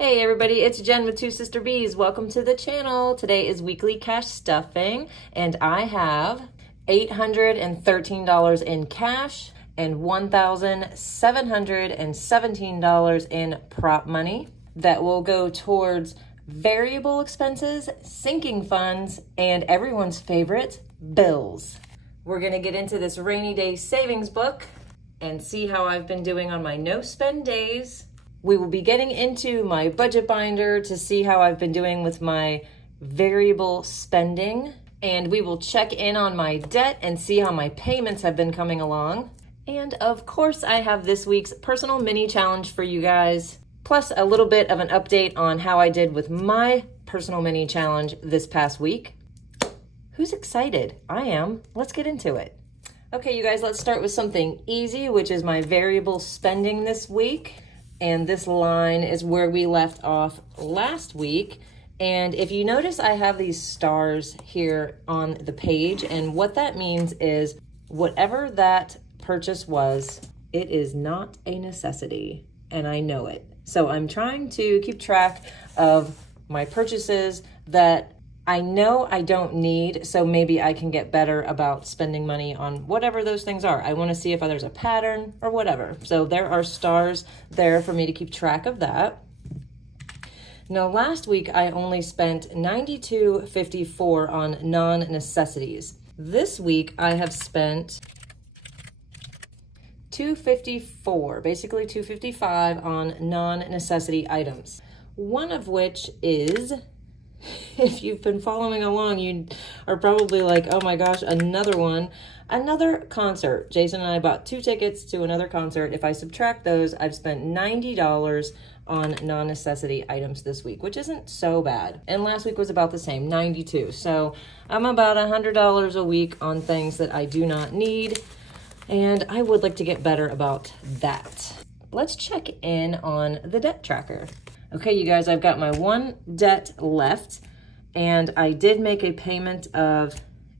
Hey everybody, it's Jen with Two Sister Bees. Welcome to the channel. Today is weekly cash stuffing and I have $813 in cash and $1,717 in prop money that will go towards variable expenses, sinking funds, and everyone's favorite, bills. We're gonna get into this rainy day savings book and see how I've been doing on my no spend days. We will be getting into my budget binder to see how I've been doing with my variable spending. And we will check in on my debt and see how my payments have been coming along. And of course, I have this week's personal mini challenge for you guys, plus a little bit of an update on how I did with my personal mini challenge this past week. Who's excited? I am. Let's get into it. Okay, you guys, let's start with something easy, which is my variable spending this week. And this line is where we left off last week. And if you notice, I have these stars here on the page. And what that means is whatever that purchase was, it is not a necessity. And I know it. So I'm trying to keep track of my purchases that I know I don't need, so maybe I can get better about spending money on whatever those things are. I want to see if there's a pattern or whatever. So there are stars there for me to keep track of that. Now, last week I only spent $92.54 on non-necessities. This week I have spent $254, basically $255 on non-necessity items. One of which is, if you've been following along, you are probably like, oh my gosh, another one, another concert. Jason and I bought 2 tickets to another concert. If I subtract those, I've spent $90 on non-necessity items this week, which isn't so bad. And last week was about the same, 92. So I'm about $100 a week on things that I do not need. And I would like to get better about that. Let's check in on the debt tracker. Okay, you guys, I've got my one debt left, and I did make a payment of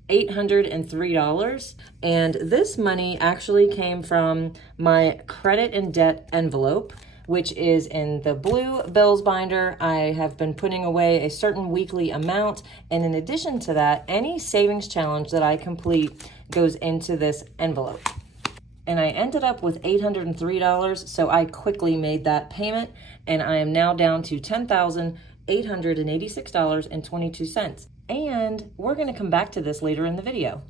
$803, and this money actually came from my credit and debt envelope, which is in the blue bills binder. I have been putting away a certain weekly amount, and in addition to that, any savings challenge that I complete goes into this envelope. And I ended up with $803, so I quickly made that payment, and I am now down to $10,886.22. And we're gonna come back to this later in the video.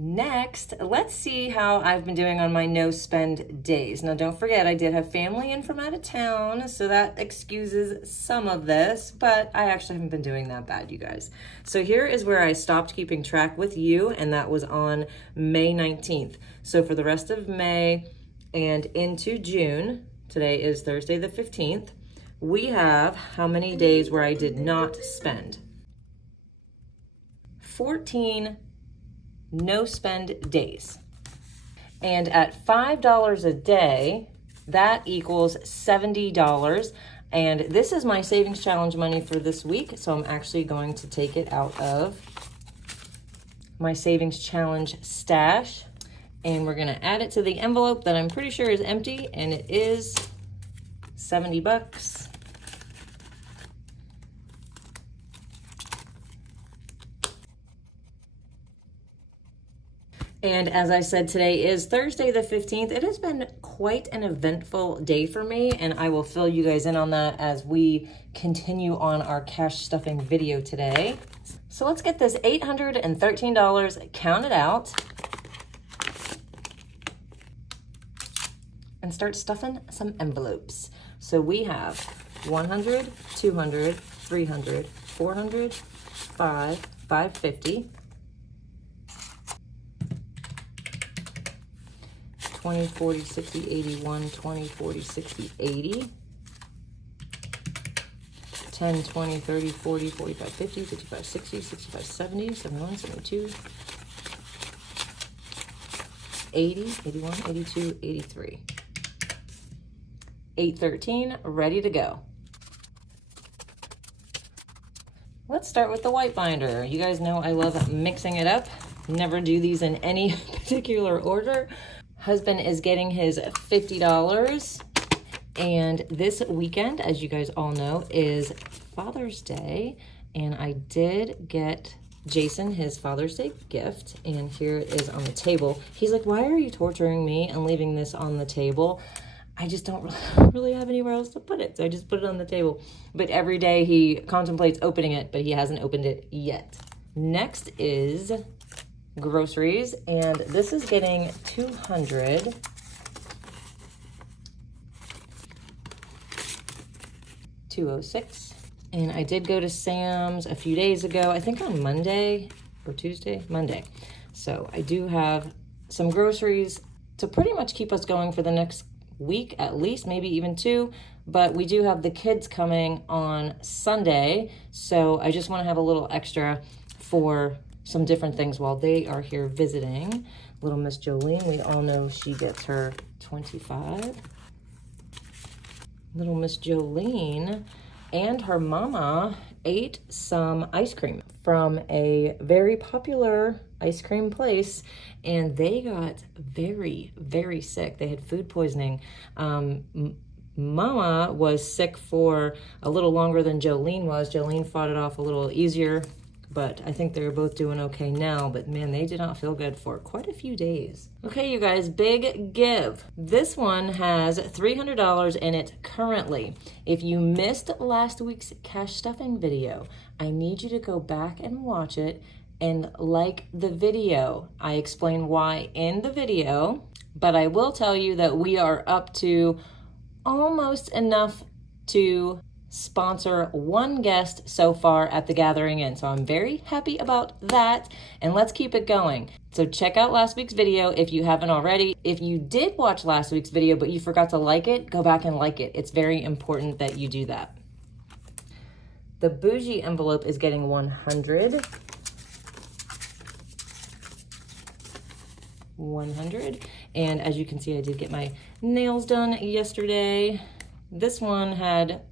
Next, let's see how I've been doing on my no spend days. Now, don't forget, I did have family in from out of town, so that excuses some of this, but I actually haven't been doing that bad, you guys. So here is where I stopped keeping track with you, and that was on May 19th. So for the rest of May and into June, today is Thursday the 15th, we have how many days where I did not spend? 14 no spend days. And at $5 a day, that equals $70. And this is my savings challenge money for this week. So I'm actually going to take it out of my savings challenge stash. And we're gonna add it to the envelope that I'm pretty sure is empty, and it is 70 bucks. And as I said, today is Thursday the 15th. It has been quite an eventful day for me, and I will fill you guys in on that as we continue on our cash stuffing video today. So let's get this $813 counted out and start stuffing some envelopes. So we have 100, 200, 300, 400, 550, 20, 40, 60, 80, 1, 20, 40, 60, 80, 10, 20, 30, 40, 45, 50, 55, 60, 65, 70, 71, 72, 80, 81, 82, 83. 813, ready to go. Let's start with the white binder. You guys know I love mixing it up. Never do these in any particular order. Husband is getting his $50 And this weekend, as you guys all know, is Father's Day. And I did get Jason his Father's Day gift, and here it is on the table. He's like, why are you torturing me and leaving this on the table? I just don't really have anywhere else to put it, so I just put it on the table. But every day he contemplates opening it, but he hasn't opened it yet. Next is groceries, and this is getting 200. $206. And I did go to Sam's a few days ago, I think on Monday or Tuesday, Monday. So I do have some groceries to pretty much keep us going for the next week at least, maybe even 2. But we do have the kids coming on Sunday. So I just want to have a little extra for some different things while they are here visiting. Little Miss Jolene, we all know she gets her 25. Little Miss Jolene and her mama ate some ice cream from a very popular ice cream place, and they got very, very sick. They had food poisoning. Mama was sick for a little longer than Jolene was. Jolene fought it off a little easier, but I think they're both doing okay now. But man, they did not feel good for quite a few days. Okay, you guys, big give. This one has $300 in it currently. If you missed last week's cash stuffing video, I need you to go back and watch it and like the video. I explain why in the video, but I will tell you that we are up to almost enough to sponsor one guest so far at the Gathering Inn. So I'm very happy about that, and let's keep it going. So check out last week's video if you haven't already. If you did watch last week's video but you forgot to like it, go back and like it. It's very important that you do that. The bougie envelope is getting 100. 100. And as you can see, I did get my nails done yesterday. This one had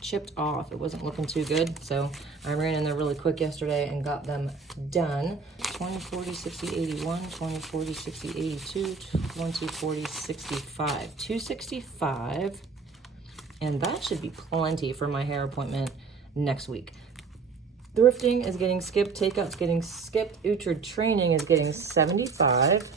chipped off. It wasn't looking too good, so I ran in there really quick yesterday and got them done. 20, 40, 60, 81, 20, 40, 60, 82, 20, 40, 65. 265. And that should be plenty for my hair appointment next week. Thrifting is getting skipped. Takeout's getting skipped. Uhtred Training is getting 75.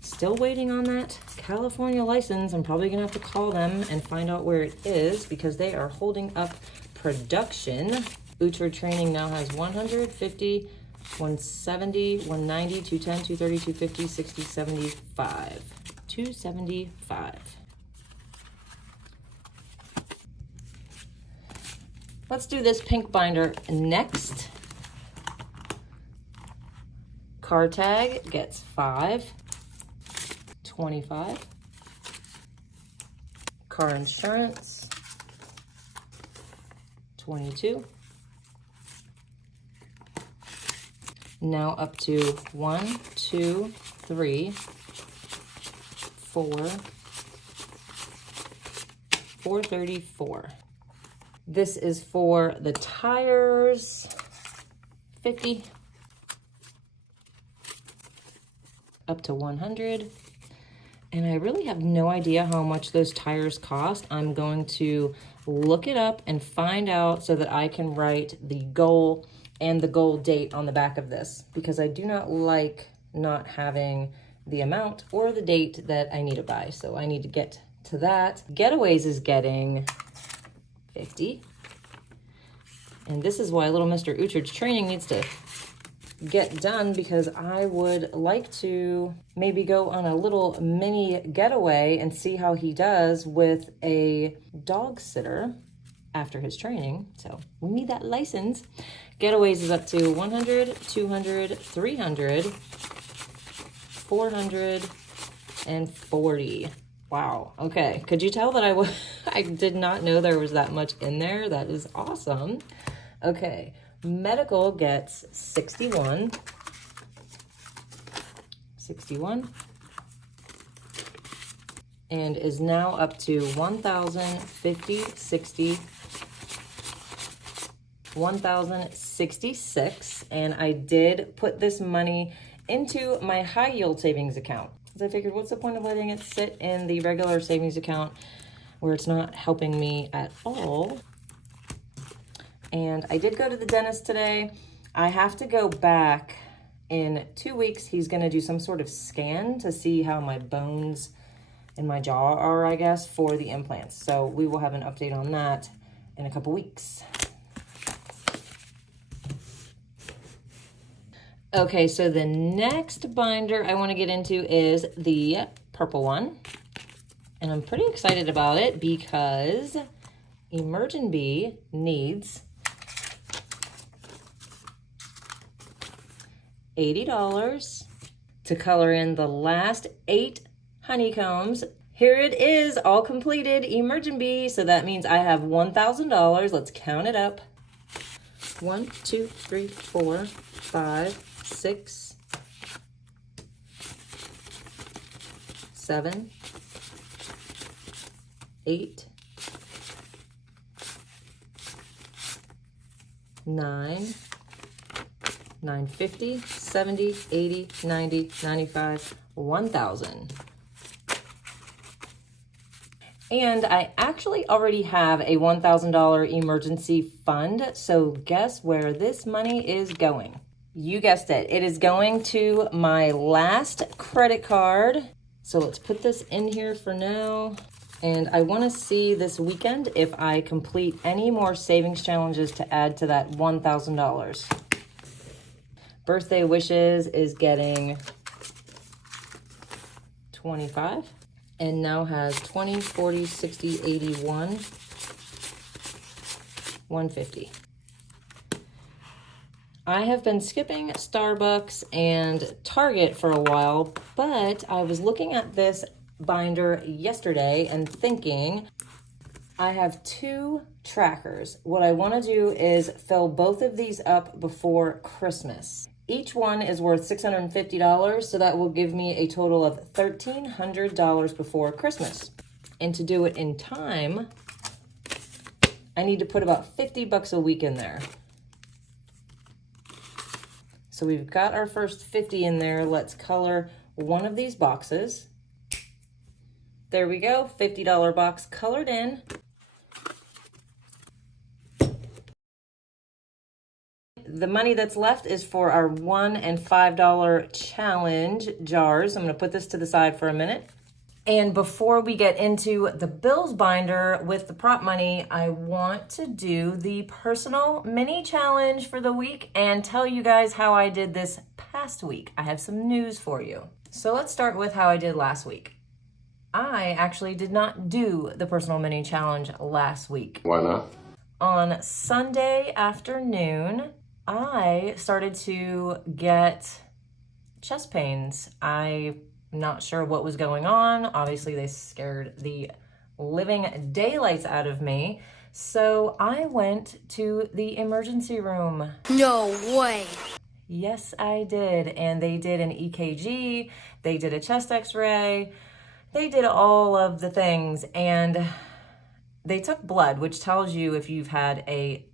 Still waiting on that California license. I'm probably gonna have to call them and find out where it is because they are holding up production. Uhtred Training now has 150, 170, 190, 210, 230, 250, 60, 75. 275. Let's do this pink binder next. Car tag gets 5. 25. Car insurance, 22. Now up to 1, 2, 3, 4, 434. This is for the tires, 50. Up to 100. And I really have no idea how much those tires cost. I'm going to look it up and find out so that I can write the goal and the goal date on the back of this, because I do not like not having the amount or the date that I need to buy. So I need to get to that. Getaways is getting 50. And this is why little Mr. Uhtred's Training needs to get done, because I would like to maybe go on a little mini getaway and see how he does with a dog sitter after his training. So we need that license. Getaways is up to 100, 200, 300, 440. Wow. Okay. Could you tell that I did not know there was that much in there? That is awesome. Okay. Medical gets 61. 61. And is now up to 1,050, 60, 1,066. And I did put this money into my high yield savings account. because I figured what's the point of letting it sit in the regular savings account where it's not helping me at all. And I did go to the dentist today. I have to go back in 2 weeks. He's gonna do some sort of scan to see how my bones in my jaw are, I guess, for the implants. So we will have an update on that in a couple weeks. Okay, so the next binder I want to get into is the purple one. And I'm pretty excited about it because Emergen-B needs $80 to color in the last 8 honeycombs. Here it is, all completed, Emergen-B. So that means I have $1,000. Let's count it up. 1, 2, 3, 4, 5, 6, 7, 8, 9, 950, 70, 80, 90, 95, 1,000. And I actually already have a $1,000 emergency fund. So guess where this money is going? You guessed it. It is going to my last credit card. So let's put this in here for now. And I want to see this weekend if I complete any more savings challenges to add to that $1,000. Birthday wishes is getting 25 and now has 20, 40, 60, 81, 150. I have been skipping Starbucks and Target for a while, but I was looking at this binder yesterday and thinking, I have 2 trackers. What I want to do is fill both of these up before Christmas. Each one is worth $650, so that will give me a total of $1,300 before Christmas. And to do it in time, I need to put about $50 a week in there. So we've got our first 50 in there. Let's color one of these boxes. There we go, $50 box colored in. The money that's left is for our $1 and $5 challenge jars. I'm gonna put this to the side for a minute. And before we get into the bills binder with the prop money, I want to do the personal mini challenge for the week and tell you guys how I did this past week. I have some news for you. So let's start with how I did last week. I actually did not do the personal mini challenge last week. Why not? On Sunday afternoon, I started to get chest pains. I'm not sure what was going on. Obviously, they scared the living daylights out of me. So I went to the emergency room. No way. Yes, I did. And they did an EKG, they did a chest x-ray, they did all of the things. And they took blood, which tells you if you've had a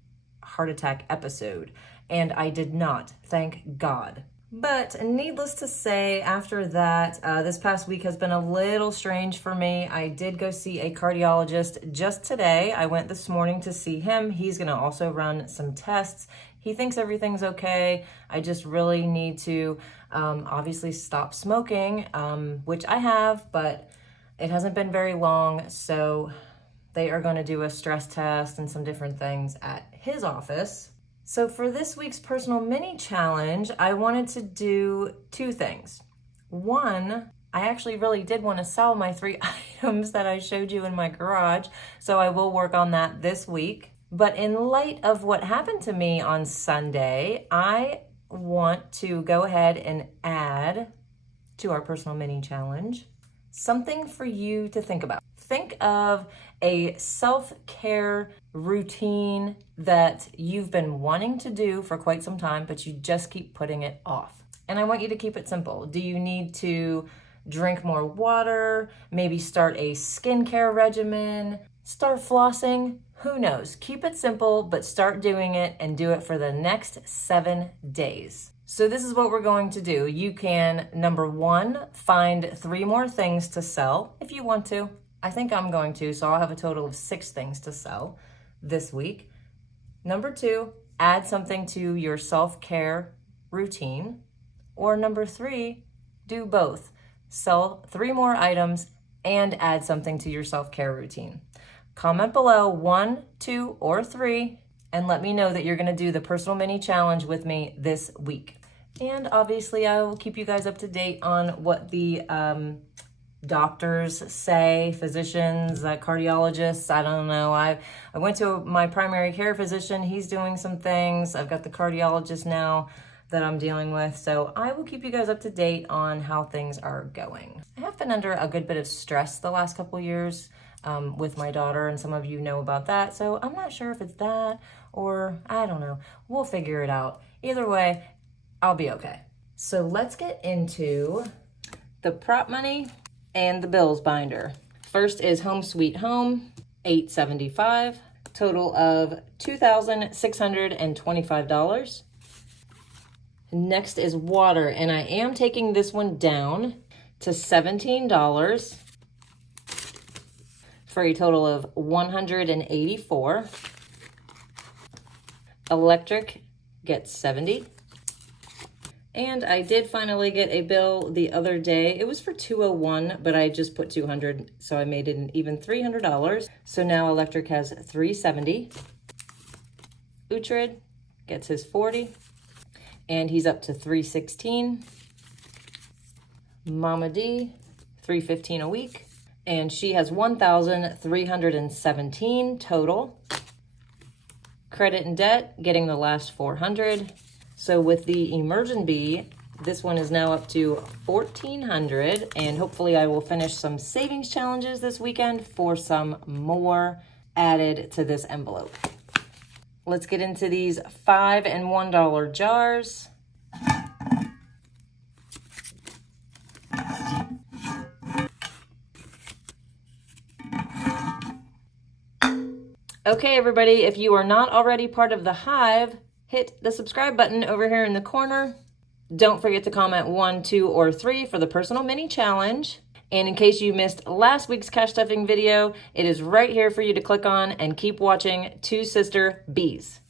heart attack episode. And I did not, thank God. But needless to say, after that, this past week has been a little strange for me. I did go see a cardiologist just today. I went this morning to see him. He's gonna also run some tests. He thinks everything's okay. I just really need to obviously stop smoking, which I have, but it hasn't been very long. So they are gonna do a stress test and some different things at his office. So for this week's personal mini challenge, I wanted to do 2 things. One, I actually really did want to sell my 3 items that I showed you in my garage, so I will work on that this week. But in light of what happened to me on Sunday, I want to go ahead and add to our personal mini challenge something for you to think about. Think of a self-care routine that you've been wanting to do for quite some time, but you just keep putting it off. And I want you to keep it simple. Do you need to drink more water? Maybe start a skincare regimen? Start flossing? Who knows? Keep it simple, but start doing it and do it for the next 7 days. So this is what we're going to do. You can, number one, find 3 more things to sell if you want to. I think I'm going to, so I'll have a total of 6 things to sell this week. Number 2, add something to your self-care routine. Or number 3, do both. Sell 3 more items and add something to your self-care routine. Comment below 1, 2, or 3 and let me know that you're gonna do the personal mini challenge with me this week. And obviously I will keep you guys up to date on what the doctors say, physicians, cardiologists, I don't know. I went to my primary care physician, he's doing some things. I've got the cardiologist now that I'm dealing with. So I will keep you guys up to date on how things are going. I have been under a good bit of stress the last couple years with my daughter, and some of you know about that. So I'm not sure if it's that or I don't know. We'll figure it out. Either way, I'll be okay. So let's get into the prop money and the bills binder. First is Home Sweet Home, $875, total of $2,625. Next is water, and I am taking this one down to $17 for a total of $184. Electric gets $70. And I did finally get a bill the other day. It was for $201, but I just put $200, so I made it an even $300. So now electric has $370. Uhtred gets his $40, and he's up to $316. Mama D, $315 a week, and she has $1,317 total. Credit and debt getting the last $400. So with the Immersion Bee, this one is now up to $1,400, and hopefully I will finish some savings challenges this weekend for some more added to this envelope. Let's get into these $5 and $1 jars. Okay, everybody, if you are not already part of the Hive, hit the subscribe button over here in the corner. Don't forget to comment 1, 2, or 3 for the personal mini challenge. And in case you missed last week's cash stuffing video, it is right here for you to click on and keep watching Two Sister Bees.